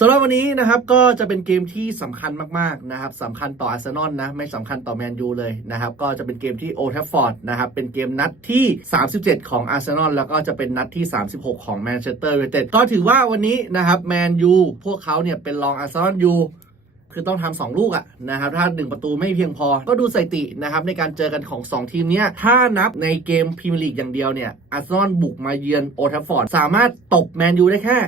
สำหรับวันนี้นะครับก็จะเป็นเกมที่สำคัญมากๆนะครับสำคัญต่ออาร์เซนอลนะไม่สำคัญต่อแมนยูเลยนะครับก็จะเป็นเกมที่โอทัฟฟอร์ดนะครับเป็นเกมนัดที่ 37 ของอาร์เซนอลแล้วก็จะเป็นนัดที่ 36 ของแมนเชสเตอร์ยูไนเต็ดก็ถือว่าวันนี้นะครับแมนยูพวกเขาเนี่ยเป็นรองอาร์เซนอลอยู่คือต้องทำสองลูกอะนะครับถ้าหนึ่งประตูไม่เพียงพอ ก็ดูสถิตินะครับในการเจอกันของ 2 ทีมเนี้ยถ้านับในเกมพรีเมียร์ลีกอย่างเดียวเนี่ยอาร์เซนอลบุกมาเยือนโอทัฟฟอร์ดสามารถตบแมนยูได้แค่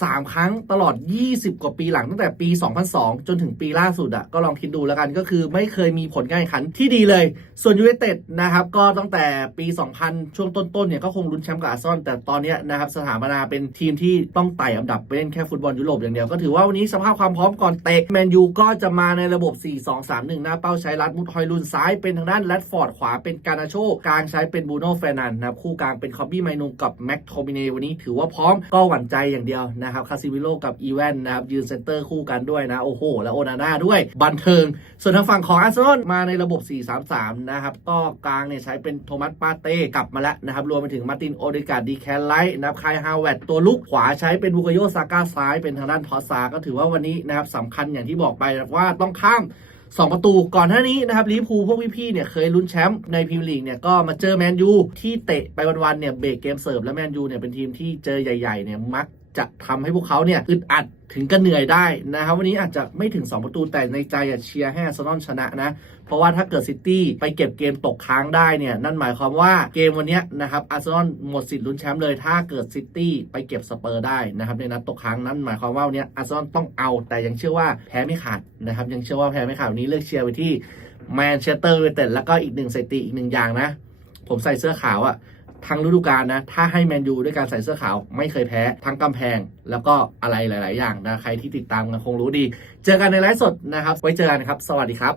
3 ครั้งตลอด 20 กว่าปีหลังตั้งแต่ปี 2002 จนถึงปีล่าสุดอะก็ลองคิดดูแล้วกันก็คือไม่เคยมีผลการแข่งขันที่ดีเลย ส่วนยู i นเต็ดนะครับก็ตั้งแต่ปี 2000 ช่วงต้นๆเนี่ยก็คงลุ้นแชมป์กับอาร์ซอลแต่ตอนนี้นะครับสถาปนาเป็นทีมที่ต้องไต่อันดับไปเล่นแค่ฟุตบอลยุโรปอย่างเดียว ก็ถือว่าวันนี้สภาพความพร้อมก่อนเตะแมนยูก็จะมาในระบบ 4-2-3-1 หน้าเป้าใช้รัดมุดฮอยลุนซ้ายเป็นทางด้านแรดฟอร์ดขวาเป็นการาโชกลางใช้เป็นบูโน่เฟรนันนะครับคู่กลางเป็นคอบบี้ไมนูกับแม็กโทมิเนวันนี้ถือว่าพร้อมก็หวั่นใจอย่างเดียวนะครับคาซิมิโลกับอีแวนนะครับยืนเซนเตอร์คู่กันด้วยนะ โอ้โห แล้วโอนาน่าด้วย บันเทิง ส่วนทางฝั่งของอาร์เซนอลมาในระบบ 4-3-3 นะครับก็กลางเนี่ยใช้เป็นโทมัสปาเต้กลับมาแล้วนะครับรวมไปถึงมาตินโอเดกาดีแคนไลท์นะครับคายฮาวเวตตัวลุกขวาใช้เป็นบุกโยซาก้าซ้ายเป็นทางด้านทอสซาก็ถือว่าวันนี้นะครับสำคัญอย่างที่บอกไปว่าต้องข้ามสองประตูก่อนหน้านี้นะครับลิเวอร์พูลพวกพี่ๆเนี่ยเคยลุ้นแชมป์ในพรีเมียร์ลีกเนี่ยก็มาเจอแมนยูที่เตะไปวันๆเนี่ยเบรกเกมเสิร์ฟแล้วแมนยูเนี่ยเป็นทีมที่เจอใหญ่ๆเนี่ยมัก จะทำให้พวกเขาเนี่ยอึดอัดถึงกันเหนื่อยได้นะครับวันนี้อาจจะไม่ถึง 2 ประตูแต่ในใจอะเชียร์ให้อาร์เซนอลชนะนะ เพราะว่าถ้าเกิดซิตี้ไปเก็บเกมตกค้างได้เนี่ยนั่นหมายความว่าเกมวันนี้นะครับอาร์เซนอลหมดสิทธิ์ลุ้นแชมป์เลย ถ้าเกิดซิตี้ไปเก็บสเปอร์ได้นะครับในนัดตกค้างนั้นหมายความว่าวันเนี้ยอาร์เซนอลต้องเอา แต่ยังเชื่อว่าแพ้ไม่ขาดนะครับยังเชื่อว่าแพ้ไม่ขาดวันนี้เลือกเชียร์ไปที่แมนเชสเตอร์ยูไนเต็ดแล้วก็อีกหนึ่งสถิติอีกหนึ่งอย่างนะ ผมใส่เสื้อขาวอะ ทั้งฤดูกาลนะ ถ้าให้แมนยูด้วยการใส่เสื้อขาว ไม่เคยแพ้ ทั้งกำแพง แล้วก็อะไรหลาย ๆ อย่างนะ ใครที่ติดตามกันคงรู้ดี เจอกันในไลฟ์สดนะครับ ไว้เจอกันครับ สวัสดีครับ